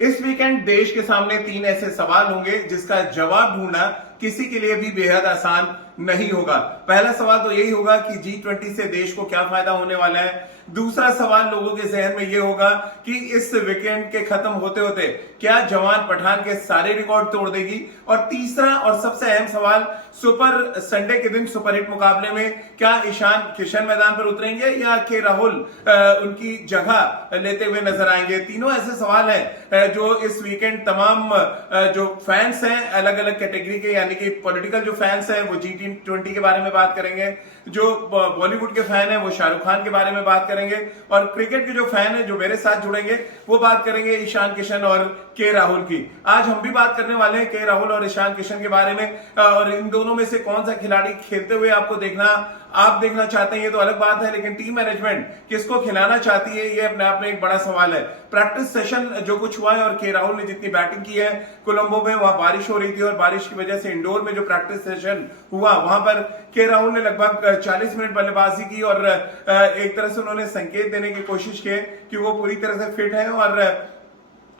इस वीकेंड देश के सामने 3 ऐसे सवाल होंगे जिसका जवाब ढूंढना किसी के लिए भी बेहद आसान नहीं होगा। पहला सवाल तो यही होगा कि G20 से देश को क्या फायदा होने वाला है। दूसरा सवाल लोगों के जहन में यह होगा कि इस वीकेंड के खत्म होते होते क्या जवान पठान के सारे रिकॉर्ड तोड़ देगी। और तीसरा और सबसे अहम सवाल, सुपर संडे के दिन सुपरहिट मुकाबले में क्या ईशान किशन मैदान पर उतरेंगे या के राहुल उनकी जगह लेते हुए नजर आएंगे। तीनों ऐसे सवाल हैं जो इस वीकेंड तमाम जो फैंस हैं अलग अलग कैटेगरी के, यानी कि पॉलिटिकल जो फैंस हैं वो G20 के बारे में बात करेंगे, जो बॉलीवुड के फैन हैं वो शाहरुख खान के बारे में बात करेंगे, और क्रिकेट के जो फैन हैं जो मेरे साथ जुड़ेंगे वो बात करेंगे ईशान किशन और के राहुल की। आज हम भी बात करने वाले हैं के राहुल और ईशान किशन के बारे में, और इन दोनों में से कौन सा खिलाड़ी खेलते हुए आप देखना चाहते हैं ये तो अलग बात है, लेकिन टीम मैनेजमेंट किसको खिलाना चाहती है ये अपने आप में एक बड़ा सवाल है। प्रैक्टिस सेशन जो कुछ हुआ है और के राहुल ने जितनी बैटिंग की है, कोलंबो में वहां बारिश हो रही थी और बारिश की वजह से इंडोर में जो प्रैक्टिस सेशन हुआ वहां पर के राहुल ने लगभग 40 मिनट बल्लेबाजी की और एक तरह से उन्होंने संकेत देने की कोशिश की कि वो पूरी तरह से फिट है और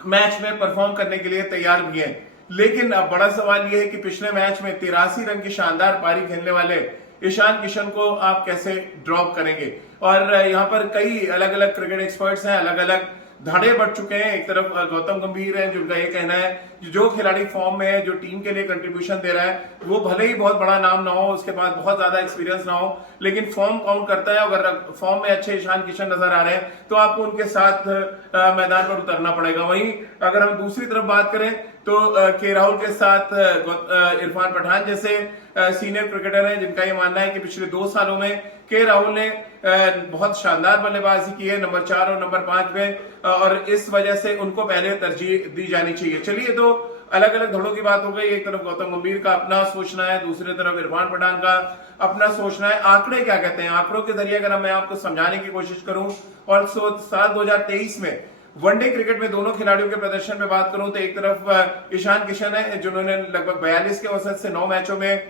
मैच में परफॉर्म करने के लिए तैयार भी है। लेकिन अब बड़ा सवाल यह है कि पिछले मैच में 83 रन की शानदार पारी खेलने वाले ईशान किशन को आप कैसे ड्रॉप करेंगे। और यहाँ पर कई अलग अलग क्रिकेट एक्सपर्ट्स हैं, अलग अलग धड़े बढ़ चुके हैं। एक तरफ गौतम गंभीर है जिनका ये कहना है कि जो खिलाड़ी फॉर्म में है, जो टीम के लिए कंट्रीब्यूशन दे रहा है, वो भले ही बहुत बड़ा नाम ना हो, उसके पास बहुत ज्यादा एक्सपीरियंस ना हो, लेकिन फॉर्म काउंट करता है। अगर फॉर्म में अच्छे ईशान किशन नजर आ रहे हैं तो आपको उनके साथ मैदान पर उतरना पड़ेगा। वहीं अगर हम दूसरी तरफ बात करें तो के राहुल के साथ इरफान पठान जैसे सीनियर क्रिकेटर हैं जिनका ये मानना है कि पिछले 2 सालों में के राहुल ने बहुत शानदार बल्लेबाजी की है नंबर 4 और नंबर 5 में, और इस वजह से उनको पहले तरजीह दी जानी चाहिए। चलिए, तो अलग अलग धड़ों की बात हो गई। एक तरफ गौतम गंभीर का अपना सोचना है, दूसरी तरफ इरफान पठान का अपना सोचना है। आंकड़े क्या कहते हैं, आंकड़ों के जरिए अगर मैं आपको समझाने की कोशिश करूं, और साल 2023 में वनडे क्रिकेट में दोनों खिलाड़ियों के प्रदर्शन में बात करूं तो एक तरफ ईशान किशन है जिन्होंने लगभग 42 के औसत से 9 मैचों में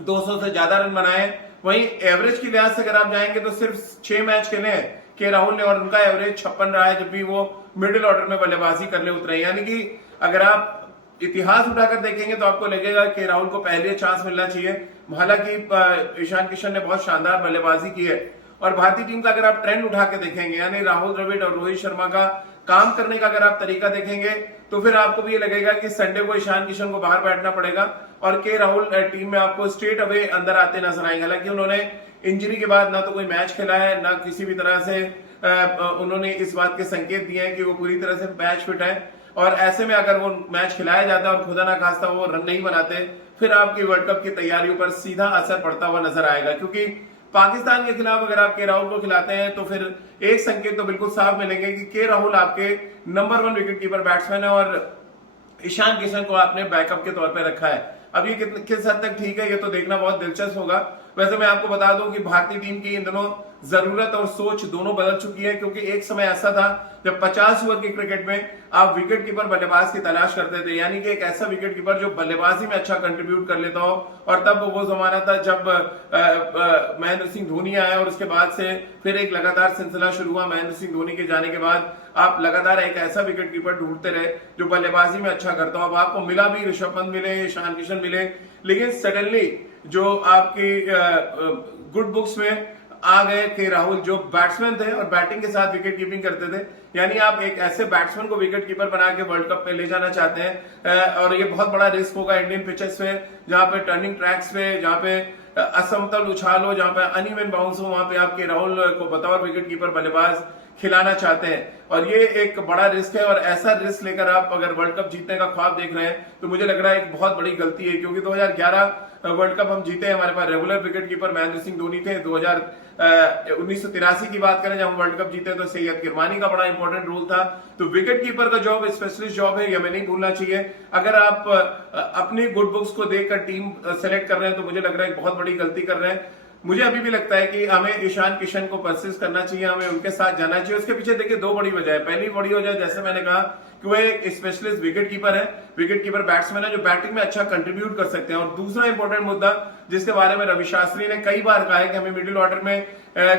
200 से ज्यादा रन बनाए। वहीं एवरेज की लिहाज से अगर आप जाएंगे तो सिर्फ 6 मैच खेले हैं के राहुल ने और उनका एवरेज 56 रहा है जब भी वो मिडिल ऑर्डर में बल्लेबाजी करने उतरे। यानी कि अगर आप इतिहास उठाकर देखेंगे तो आपको लगेगा कि राहुल को पहले चांस मिलना चाहिए। हालांकि ईशान किशन ने बहुत शानदार बल्लेबाजी की है। और भारतीय टीम का अगर आप ट्रेंड उठा के देखेंगे, यानी राहुल द्रविड़ और रोहित शर्मा का काम करने का अगर आप तरीका देखेंगे तो फिर आपको भी ये लगेगा कि संडे को ईशान किशन को बाहर बैठना पड़ेगा और के राहुल टीम में आपको स्ट्रेट अवे अंदर आते नजर आएंगे। हालांकि उन्होंने इंजरी के बाद ना तो कोई मैच खेला है, ना किसी भी तरह से उन्होंने इस बात के संकेत दिए हैं कि वो पूरी तरह से मैच फिट है। और ऐसे में अगर वो मैच खिलाया जाता और खुदा ना खास्ता वो रन नहीं बनाते, फिर आपकी वर्ल्ड कप की तैयारियों पर सीधा असर पड़ता हुआ नजर आएगा। क्योंकि पाकिस्तान के खिलाफ अगर आप के राहुल को खिलाते हैं तो फिर एक संकेत तो बिल्कुल साफ मिलेंगे कि के राहुल आपके नंबर 1 विकेट कीपर बैट्समैन है और ईशान किशन को आपने बैकअप के तौर पर रखा है। अब ये किस हद तक ठीक है ये तो देखना बहुत दिलचस्प होगा। वैसे मैं आपको बता दूं कि भारतीय टीम की इन दिनों जरूरत और सोच दोनों बदल चुकी है, क्योंकि एक समय ऐसा था जब 50 ओवर की क्रिकेट में आप विकेट कीपर बल्लेबाज की तलाश करते थे, यानी कि एक ऐसा विकेट कीपर जो बल्लेबाजी में अच्छा कंट्रीब्यूट कर लेता हो। और तब वो जमाना था जब महेंद्र सिंह धोनी आया और उसके बाद से फिर एक लगातार सिलसिला शुरू हुआ। महेंद्र सिंह धोनी के जाने के बाद आप लगातार एक ऐसा विकेट कीपर ढूंढते रहे जो बल्लेबाजी में अच्छा करता हो। अब आपको मिला भी, ऋषभ पंत मिले, ईशान किशन मिले, लेकिन सडनली जो आपकी गुड बुक्स में आ गए के राहुल जो बैट्समैन थे और बैटिंग के साथ विकेट कीपिंग करते थे। यानी आप एक ऐसे बैट्समैन को विकेट कीपर बना के वर्ल्ड कप पे ले जाना चाहते हैं, और ये बहुत बड़ा रिस्क होगा इंडियन पिचेस पे, जहां पे टर्निंग ट्रैक्स पे, जहां पे असमतल उछाल हो, जहां पे अनइवन बाउंस हो, वहां पे आपके राहुल को बतौर विकेट कीपर बल्लेबाज खिलाना चाहते हैं। और ये एक बड़ा रिस्क है, और ऐसा रिस्क लेकर आप अगर वर्ल्ड कप जीतने का ख्वाब देख रहे हैं तो मुझे लग रहा है एक बहुत बड़ी गलती है। क्योंकि 2011 वर्ल्ड कप हम जीते, हमारे पास regular wicket keeper Mahendra Singh Dhoni थे। 1983 की बात करें जब हम वर्ल्ड कप जीते तो सैयद किरमानी का बड़ा इंपॉर्टेंट रोल था। तो विकेट कीपर का जॉब स्पेशलिस्ट जॉब है, ये हमें नहीं भूलना चाहिए। अगर आप अपनी गुड बुक्स को देखकर टीम सेलेक्ट कर रहे हैं तो मुझे लग रहा है एक बहुत बड़ी गलती कर रहे हैं। मुझे अभी भी लगता है कि हमें ईशान किशन को परसिस्ट करना चाहिए, हमें उनके साथ जाना चाहिए। उसके पीछे देखिए 2 बड़ी वजह है। पहली बड़ी वजह जैसे मैंने कहा कि वो एक स्पेशलिस्ट विकेट कीपर है, विकेट कीपर बैट्समैन है जो बैटिंग में अच्छा कंट्रीब्यूट कर सकते हैं। और दूसरा इंपॉर्टेंट मुद्दा जिसके बारे में रवि शास्त्री ने कई बार कहा है कि हमें मिडिल ऑर्डर में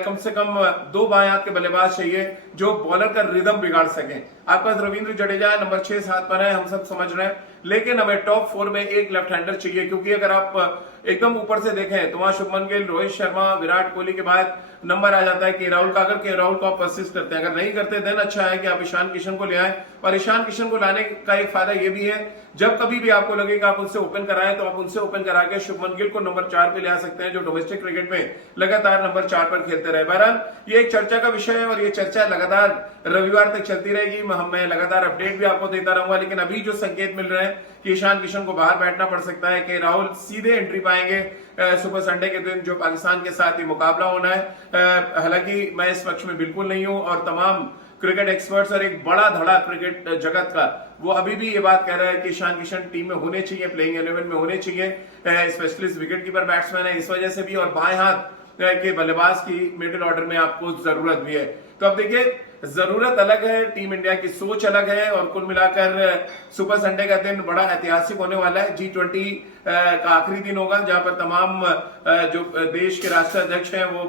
कम से कम 2 बाएं हाथ के बल्लेबाज चाहिए जो बॉलर का रिदम बिगाड़ सकें। आपके पास रविंद्र जडेजा नंबर 6-7 पर है, हम सब समझ रहे हैं, लेकिन हमें टॉप 4 में एक लेफ्ट हैंडर चाहिए, क्योंकि अगर आप एकदम ऊपर से देखें तो वहां शुभमन गिल, रोहित शर्मा, विराट कोहली के बाद नंबर आ जाता है कि राहुल का। अगर के राहुल को आप असिस्ट करते हैं, अगर नहीं करते देन अच्छा है कि आप ईशान किशन को ले आए। और ईशान किशन को लाने का एक फायदा ये भी है, जब कभी भी आपको लगे कि आप उनसे ओपन कराएं तो आप उनसे ओपन करा के शुभमन गिल को नंबर 4 पे ले आ सकते हैं, जो डोमेस्टिक क्रिकेट में लगातार नंबर 4 पर खेलते रहे। बहरहाल ये एक चर्चा का विषय है और ये चर्चा लगातार रविवार तक चलती रहेगी। मैं लगातार अपडेट भी आपको देता रहूंगा, लेकिन अभी जो संकेत मिल रहे हैं कि ईशान किशन को बाहर बैठना पड़ सकता है, कि राहुल सीधे एंट्री पाएंगे सुपर संडे के दिन जो पाकिस्तान के साथ ही मुकाबला होना है। हालांकि मैं इस पक्ष में बिल्कुल नहीं हूं और तमाम क्रिकेट एक्सपर्ट्स और एक बड़ा धड़ा क्रिकेट जगत का वो अभी भी ये बात कह रहा है कि ईशान किशन टीम में होने चाहिए, प्लेइंग 11 में होने चाहिए। स्पेशलिस्ट विकेट कीपर बैट्समैन है, इस वजह से भी, और बाएं हाथ के बल्लेबाज की मिडिल ऑर्डर में आपको जरूरत भी है। तो अब देखिए, जरूरत अलग है, टीम इंडिया की सोच अलग है, और कुल मिलाकर सुपर संडे का दिन बड़ा ऐतिहासिक होने वाला है। G20 का आखिरी दिन होगा जहां पर तमाम जो देश के राष्ट्राध्यक्ष हैं वो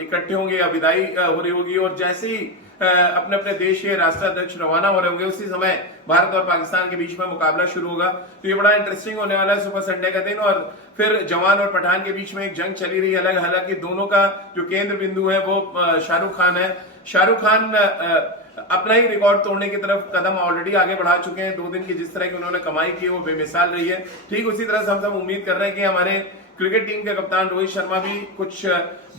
इकट्ठे होंगे या विदाई हो रही होगी, और जैसे ही अपने अपने देश के राष्ट्राध्यक्ष रवाना हो रहे होंगे उसी समय भारत और पाकिस्तान के बीच में मुकाबला शुरू होगा। तो ये बड़ा इंटरेस्टिंग होने वाला है सुपर संडे का दिन। और फिर जवान और पठान के बीच में एक जंग चली रही अलग, हालांकि दोनों का जो केंद्र बिंदु है वो शाहरुख खान है। शाहरुख खान अपना ही रिकॉर्ड तोड़ने की तरफ कदम ऑलरेडी आगे बढ़ा चुके हैं। 2 दिन की जिस तरह की उन्होंने कमाई की वो बेमिसाल रही है। ठीक उसी तरह से हम सब उम्मीद कर रहे हैं कि हमारे क्रिकेट टीम के कप्तान रोहित शर्मा भी कुछ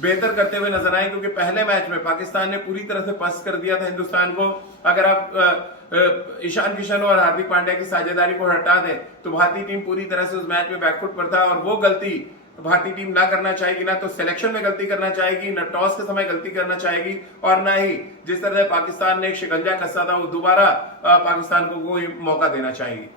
बेहतर करते हुए नजर आए, क्योंकि पहले मैच में पाकिस्तान ने पूरी तरह से पस्त कर दिया था हिंदुस्तान को। अगर आप ईशान किशन और हार्दिक पांड्या की साझेदारी को हटा दें तो भारतीय टीम पूरी तरह से उस मैच में बैकफुट पर था, और वो गलती भारतीय टीम ना करना चाहेगी, ना तो सिलेक्शन में गलती करना चाहेगी, ना टॉस के समय गलती करना चाहेगी, और ना ही जिस तरह से पाकिस्तान ने एक शिकंजा कसा था वो दोबारा पाकिस्तान को कोई मौका देना चाहेगी।